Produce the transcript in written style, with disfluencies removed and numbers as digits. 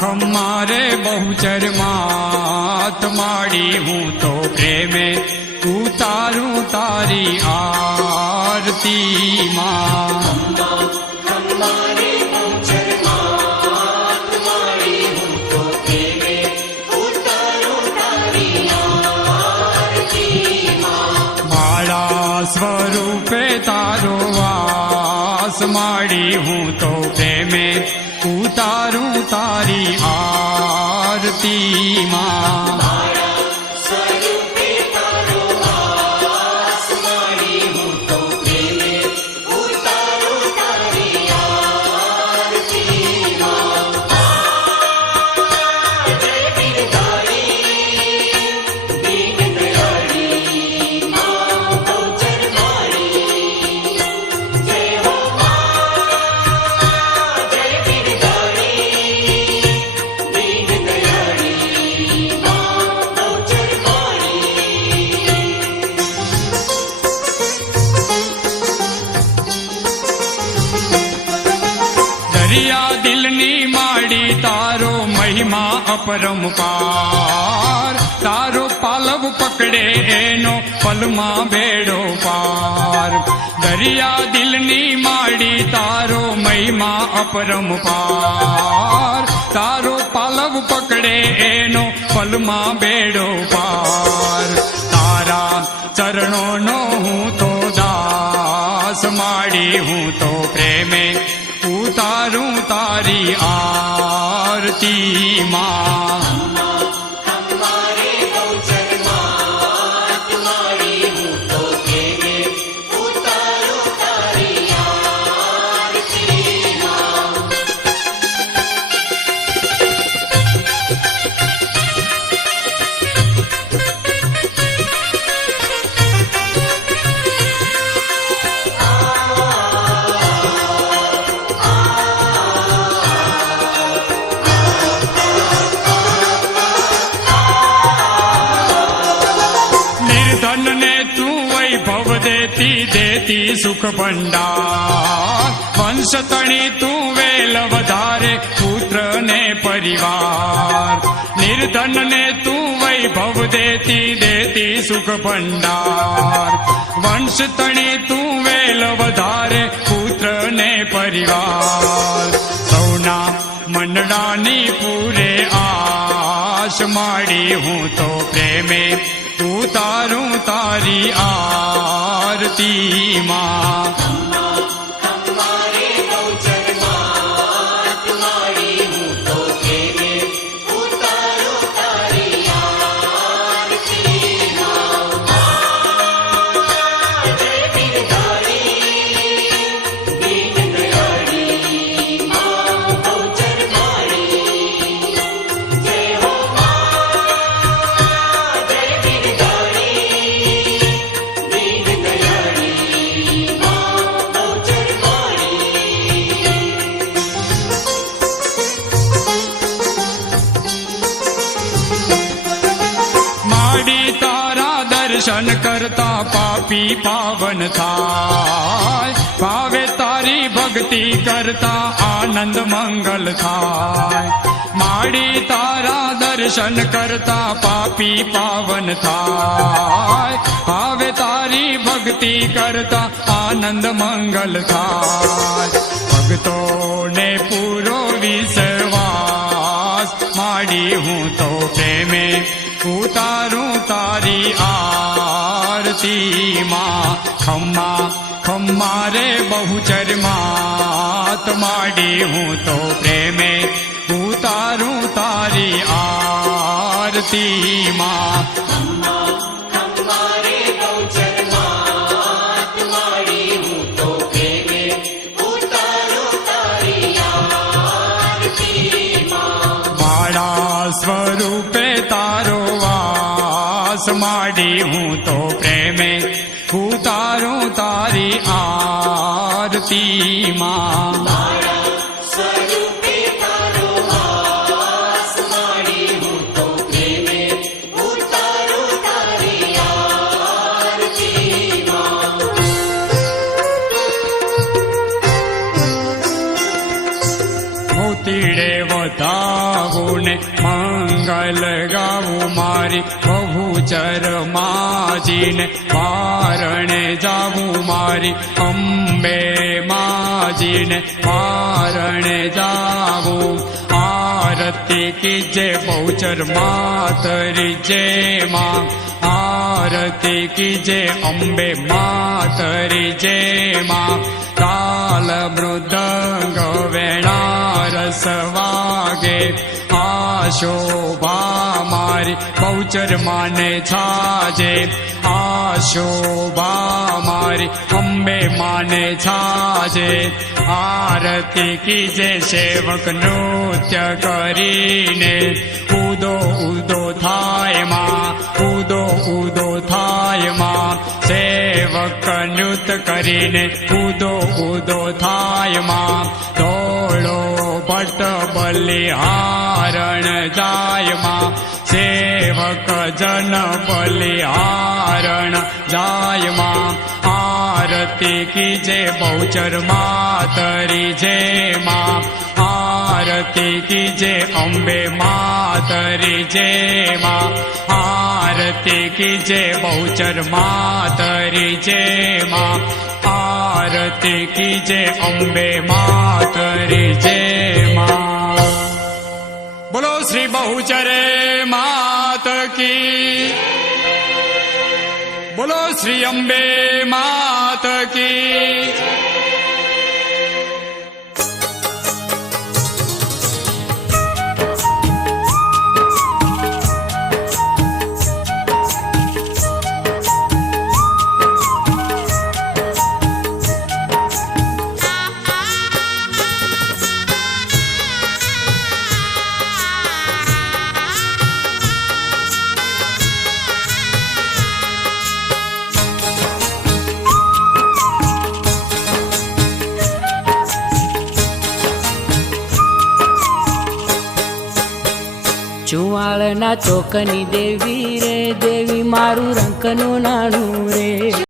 ખમ્મા રે બહુચર માત માડી હું તો પ્રેમે ઉતારું તારી આરતી માં સ્વરૂપે તારો વાસ માડી હું તો પ્રેમે ઉતારું તારી આરતી માં દરિયા દિલની માડી તારો મહિમા અપરંપાર તારો પાલવ પકડે એનો પલમાં બેડો પાર દરિયા દિલની માડી તારો મહિમા અપરંપાર તારો પાલવ પકડે એનો પલમાં બેડો પાર તારા ચરણોનો હું તો દાસ માડી હું તો પ્રેમે ઉતારું તારી આરતી માં દેતી સુખ ભંડાર વંશ તણી તું વેલ વધારે પુત્ર ને પરિવાર નિર્ધન ને તું વૈભવ દેતી સુખ ભંડાર વંશ તણી તું વેલ વધારે પુત્ર ને પરિવાર સૌના મંડળાની પૂરે આશ માડી હું તો પ્રેમે ઉતારું તારી આરતી માં દર્શન કરતા પાપી પાવન થાય ભાવે તારી ભક્તિ કરતા આનંદ મંગલ થાય માડી તારા દર્શન કરતા પાપી પાવન થાય ભાવે તારી ભક્તિ કરતા આનંદ મંગલ થાય ભક્તોને પૂરો વિશ્વાસ માડી હું તો પ્રેમે ઉતારું તારી આરતી માં ખમ્મા ખમ્મા રે બહુચર માત માડી હું તો પ્રેમે ઉતારું તારી આરતી માં સ્વરૂપે તારો વાસ માડી હું તો પ્રેમે ઉતારું તારી આરતી માં તીડે વધાવું ને મંગલ ગાવું મારી બહુચર માજીને પારણે જાવું મારી અંબે માજીને પારણે જાવું આરતી કીજે બહુચર માતરી જે માં આરતી કીજે અંબે માતરી જે માં તાલ મૃદંગ વેણા રસ વાગે આશોભા મારી બહુચર માને છાજે આશોભા મારી અંબે માને છાજે આરતી કીજે સેવક નૃત્ય કરીને ઉદો ઉદો થાય માં ઉદો ઉદો થાય માં સેવક નૃત્ય કરીને ઉદો ઉદો થાય માં ધોળો ભટ્ટ બલિહારણ જાય માં સેવક જન બલિહારણ જાય માં આરતી કીજે બહુચર માતરી જે માં આરતી કીજે અંબે માતરી જે માં આરતી કીજે બહુચર માતરી જે માં આરતી કીજે અંબે માતરી જે માં બોલો શ્રી બહુચરે માત કી બોલો શ્રી અંબે માત કી ચુવાળના ચોકની દેવી રે દેવી મારું રંકનું નાણું રે